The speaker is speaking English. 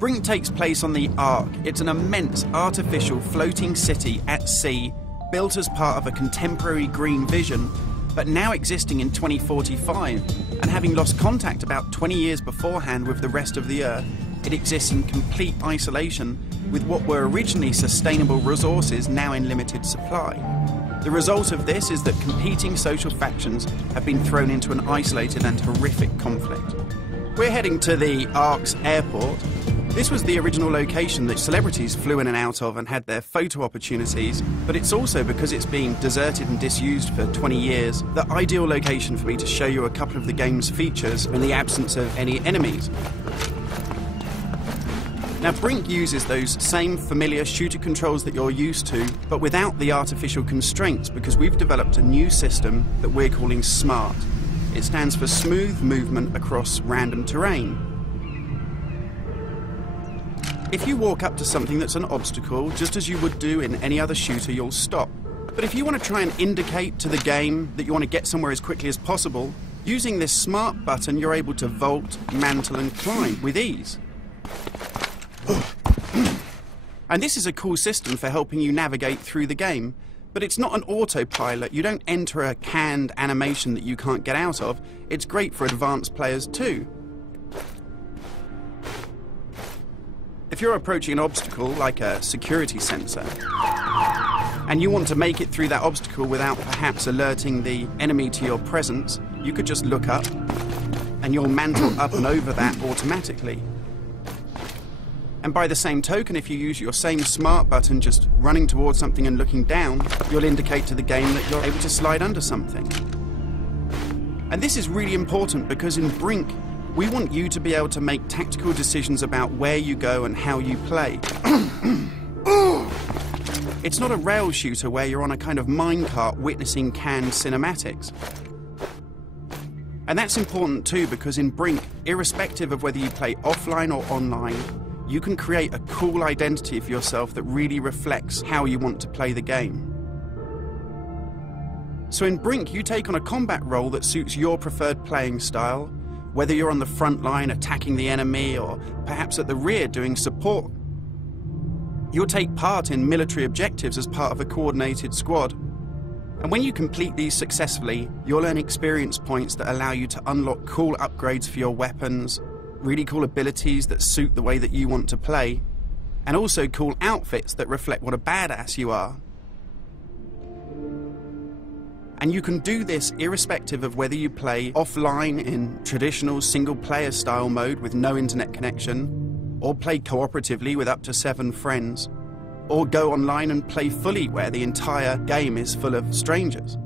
Brink takes place on the Ark. It's an immense artificial floating city at sea, built as part of a contemporary green vision, but now existing in 2045, and having lost contact about 20 years beforehand with the rest of the Earth, it exists in complete isolation with what were originally sustainable resources now in limited supply. The result of this is that competing social factions have been thrown into an isolated and horrific conflict. We're heading to the Ark's airport. This was the original location that celebrities flew in and out of and had their photo opportunities, but it's also, because it's been deserted and disused for 20 years, the ideal location for me to show you a couple of the game's features in the absence of any enemies. Now, Brink uses those same familiar shooter controls that you're used to, but without the artificial constraints, because we've developed a new system that we're calling SMART. It stands for Smooth Movement Across Random Terrain. If you walk up to something that's an obstacle, just as you would do in any other shooter, you'll stop. But if you want to try and indicate to the game that you want to get somewhere as quickly as possible, using this SMART button, you're able to vault, mantle and climb with ease. And this is a cool system for helping you navigate through the game, but it's not an autopilot. You don't enter a canned animation that you can't get out of. It's great for advanced players too. If you're approaching an obstacle like a security sensor, and you want to make it through that obstacle without perhaps alerting the enemy to your presence, you could just look up and you'll mantle up and over that automatically. And by the same token, if you use your same SMART button just running towards something and looking down, you'll indicate to the game that you're able to slide under something. And this is really important because in Brink, we want you to be able to make tactical decisions about where you go and how you play. It's not a rail shooter where you're on a kind of minecart witnessing canned cinematics. And that's important too, because in Brink, irrespective of whether you play offline or online, you can create a cool identity for yourself that really reflects how you want to play the game. So in Brink, you take on a combat role that suits your preferred playing style, whether you're on the front line attacking the enemy or perhaps at the rear doing support. You'll take part in military objectives as part of a coordinated squad. And when you complete these successfully, you'll earn experience points that allow you to unlock cool upgrades for your weapons, really cool abilities that suit the way that you want to play, and also cool outfits that reflect what a badass you are. And you can do this irrespective of whether you play offline in traditional single-player style mode with no internet connection, or play cooperatively with up to 7 friends, or go online and play fully where the entire game is full of strangers.